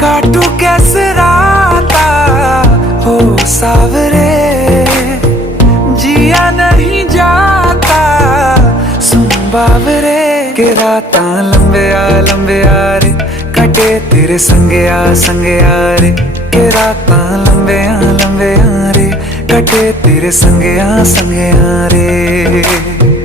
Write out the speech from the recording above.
काटू कैसे राता हो सावरे, जिया नहीं जाता सुन बावरे। के राता लंबे आ रे, कटे तेरे संगे आ रे। के राता लंबे आ रे, कटे तेरे संगे आ रे।